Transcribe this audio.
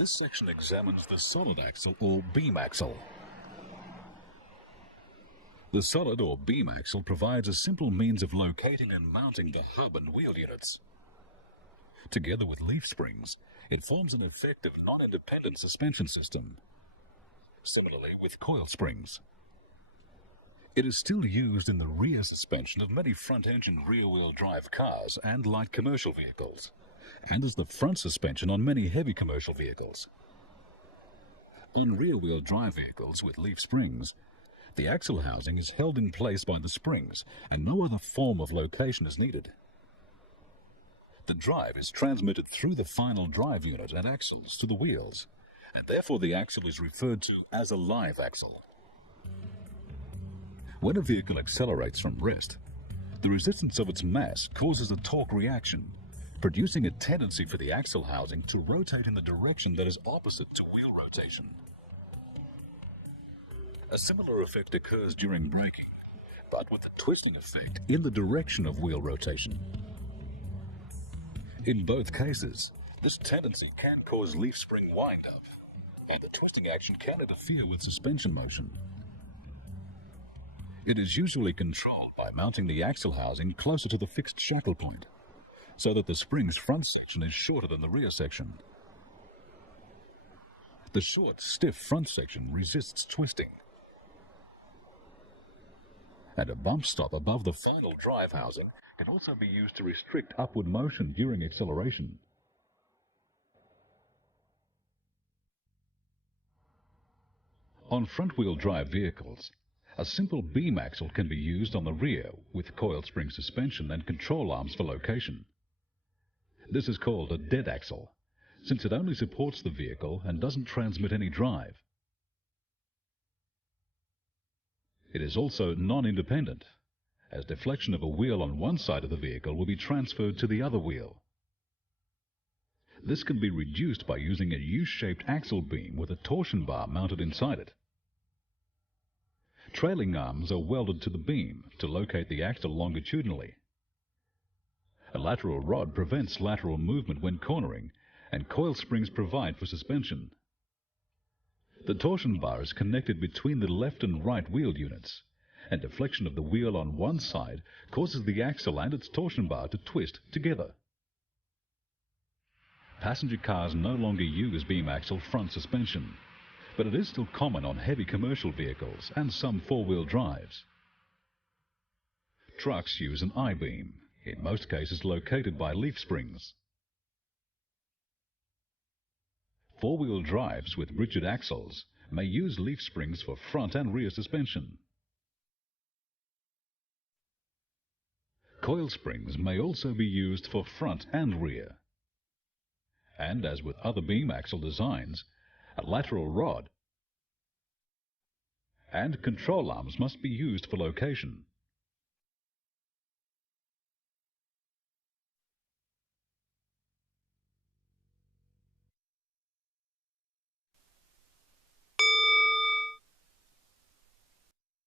This section examines the solid axle or beam axle. The solid or beam axle provides a simple means of locating and mounting the hub and wheel units. Together with leaf springs, it forms an effective non-independent suspension system. Similarly with coil springs. It is still used in the rear suspension of many front-engine rear-wheel drive cars and light commercial vehicles, and as the front suspension on many heavy commercial vehicles. On rear-wheel drive vehicles with leaf springs, the axle housing is held in place by the springs and no other form of location is needed. The drive is transmitted through the final drive unit and axles to the wheels, and therefore the axle is referred to as a live axle. When a vehicle accelerates from rest, the resistance of its mass causes a torque reaction, producing a tendency for the axle housing to rotate in the direction that is opposite to wheel rotation. A similar effect occurs during braking, but with a twisting effect in the direction of wheel rotation. In both cases, this tendency can cause leaf spring wind-up, and the twisting action can interfere with suspension motion. It is usually controlled by mounting the axle housing closer to the fixed shackle point, so that the spring's front section is shorter than the rear section. The short, stiff front section resists twisting, and a bump stop above the final drive housing can also be used to restrict upward motion during acceleration. On front-wheel drive vehicles, a simple beam axle can be used on the rear with coil spring suspension and control arms for location. This is called a dead axle, since it only supports the vehicle and doesn't transmit any drive. It is also non-independent, as deflection of a wheel on one side of the vehicle will be transferred to the other wheel. This can be reduced by using a U-shaped axle beam with a torsion bar mounted inside it. Trailing arms are welded to the beam to locate the axle longitudinally. A lateral rod prevents lateral movement when cornering, and coil springs provide for suspension. The torsion bar is connected between the left and right wheel units, and deflection of the wheel on one side causes the axle and its torsion bar to twist together. Passenger cars no longer use beam axle front suspension, but it is still common on heavy commercial vehicles and some four-wheel drives. Trucks use an I-beam, in most cases located by leaf springs. Four-wheel drives with rigid axles may use leaf springs for front and rear suspension. Coil springs may also be used for front and rear. And as with other beam axle designs, a lateral rod and control arms must be used for location.